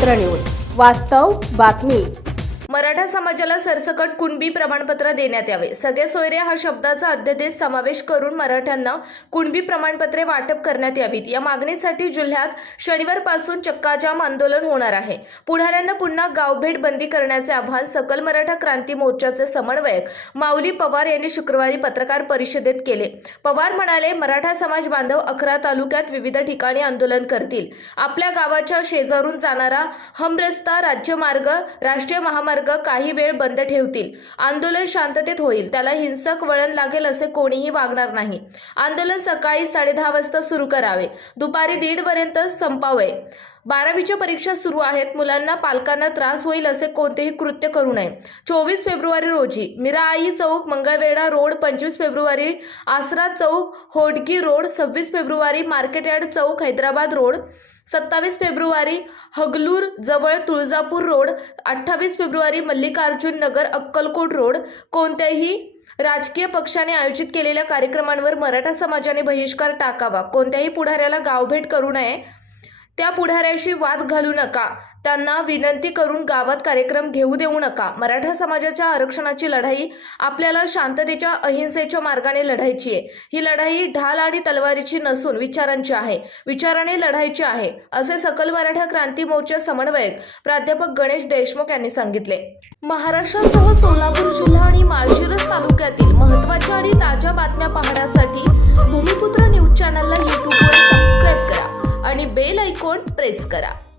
मित्र न्यूज. वास्तव बातमी. मराठा समाजाला सरसकट कुणबी प्रमाणपत्र देण्यात यावे. सगळे सोयरे हा शब्दाचा अध्यादेश समावेश करून मराठ्यांना कुणबी प्रमाणपत्रे वाटप करण्यात यावीत. या मागणीसाठी जिल्ह्यात शनिवारपासून चक्काजाम आंदोलन होणार आहे. पुढाऱ्यांना पुन्हा गावभेट बंदी करण्याचे आवाहन सकल मराठा क्रांती मोर्चाचे समन्वयक माऊली पवार यांनी शुक्रवारी पत्रकार परिषदेत केले. पवार म्हणाले मराठा समाज बांधव अकरा तालुक्यात विविध ठिकाणी आंदोलन करतील. आपल्या गावाच्या शेजारून जाणारा हमरस्ता राज्यमार्ग राष्ट्रीय महामार्ग काही वेळ बंद ठेवतील. आंदोलन शांततेत होईल. त्याला हिंसक वळण लागेल असे कोणीही वागणार नाही. आंदोलन सकाळी साडेदहा वाजता सुरू करावे. दुपारी दीड पर्यंत संपावे. बारावीच्या परीक्षा सुरू आहेत. मुलांना पालकांना त्रास होईल असे कोणतेही कृत्य करू नये. चोवीस फेब्रुवारी रोजी मिराई चौक मंगळवेढा रोड पंचवीस फेब्रुवारी आसरा चौक होडगी रोड सव्वीस फेब्रुवारी मार्केट यार्ड चौक हैदराबाद रोड सत्तावीस फेब्रुवारी हगलूर जवळ तुळजापूर रोड अठ्ठावीस फेब्रुवारी मल्लिकार्जुन नगर अक्कलकोट रोड. कोणत्याही राजकीय पक्षाने आयोजित केलेल्या कार्यक्रमांवर मराठा समाजाने बहिष्कार टाकावा. कोणत्याही पुढाऱ्याला गावभेट करू नये. त्या पुढाऱ्याशी वाद घालू नका. त्यांना विनंती करून गावात कार्यक्रम घेऊ देऊ नका. मराठा समाजाच्या आरक्षणाची लढाई आपल्याला शांततेच्या अहिंसेच्या मार्गाने लढायची आहे. ही लढाई ढाल आणि तलवारीची नसून विचारांची आहे. विचाराने लढायची आहे असे सकल मराठा क्रांती मोर्चा समन्वयक प्राध्यापक गणेश देशमुख यांनी सांगितले. महाराष्ट्रासह सोलापूर जिल्हा आणि माळशिरस तालुक्यातील महत्त्वाच्या आणि ताज्या बातम्या पाहण्यासाठी भूमिपुत्र न्यूज चॅनलला कोड प्रेस करा.